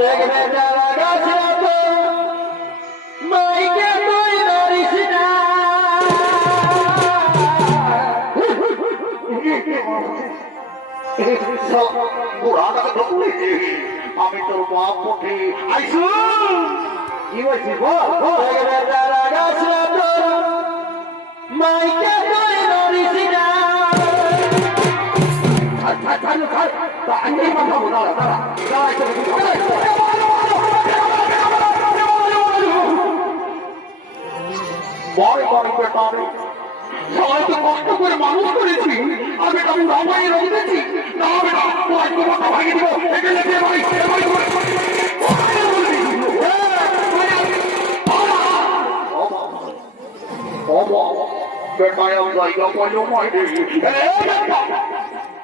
দেখবে যারা গাছে মাইকে তুই ধরিস না আমি তোর বাপ পথে আইসু! কি হয়েছে? বড় বড় বেটারে সবাইকে কষ্ট করে মানুষ করেছি। আর বেটা আমি রয়েছি না বেটা তোমার তোমারটা ভাঙিয়ে দিব। এখানে দিয়ে ভাই বেটায় আমি জায়গা পাইও মাইরে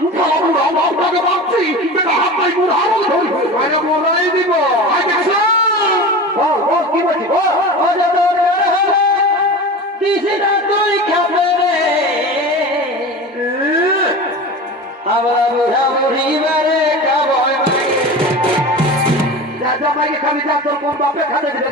আপনাকে ভাবছি বেটা হাত পাই গুড় হারো ধরি মোড়াই দিব বল বল কি বলছি বল না তুই খাবে আমরা বুড়া বুড়ি বারে খাবই যা যা মাইকে খাবি যা তোর কোন বাপে খাতে দিবে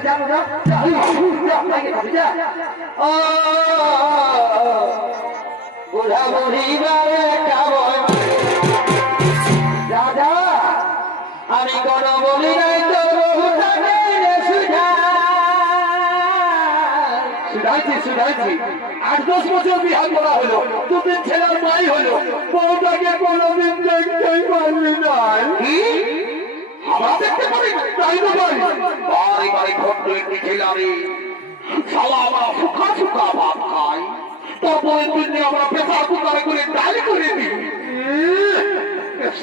শুধাইছি আট দশ বছর বিহার করা হলো। দুদিন ছেলের মাই হলো। বউটাকে কোনোদিন দেখতেই পারলি না। আমরা দেখতে পারি তাই তো পারি। বাড়ি বাড়ি ঘটত একটি ছেলারে শালা আমরা ভাত খাই। তারপরের দিন আমরা প্রেসার কুকারে করে ডাল করে দিই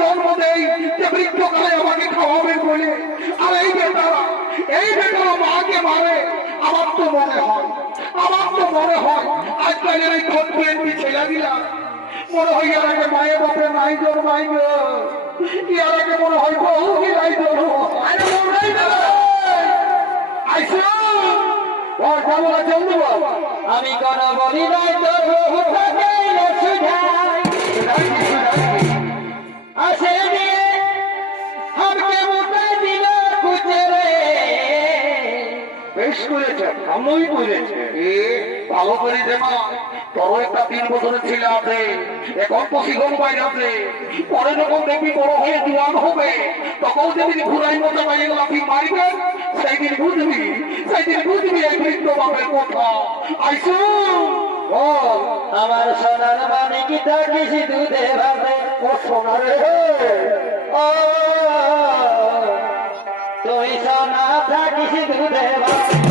জন্ম দেয় যে বৃক্ষকালে আমাকে খাওয়াবে বলে। আর এই বেটারা, এই মাকে মারে। আমার তো মনে হয়, আমার তো মনে হয় আজকালের এই খোঁজ টোয়েন্টি ছেলেগুলা মনে হয় ইয়ারাকে মায়ে বাপে নাই জোর মাই গো ইয়ারাকে মনে হয় বহু নাই জোর আইসো। ও যাব না বল। আমি কোন বলি নাই তো বহুটাকে সুধাই আসে দিয়ে हमके মুটাই দিল খুঁজে রে বেশ করেছে ভালোই করেছে এ ভালো করে দেমা তোর একটা তিন বছরের ছেলে আছে এখন প্রশিক্ষণ বাইরে আছে পরে যখন দেখবি বড় হয়ে জোয়ান হবে তখন যেদিন ঘুরাই মতো পাই এগুলো আপনি মারিবেন সেই দিন বুঝবি সেই দিন বুঝবি এই বৃদ্ধ বাপের কথা আইসু বল আমার সোনার মানে কি থাকিস দুধে ভাতে ও সোনার ও। তুই সোনা থাকিস দুধে ভাতে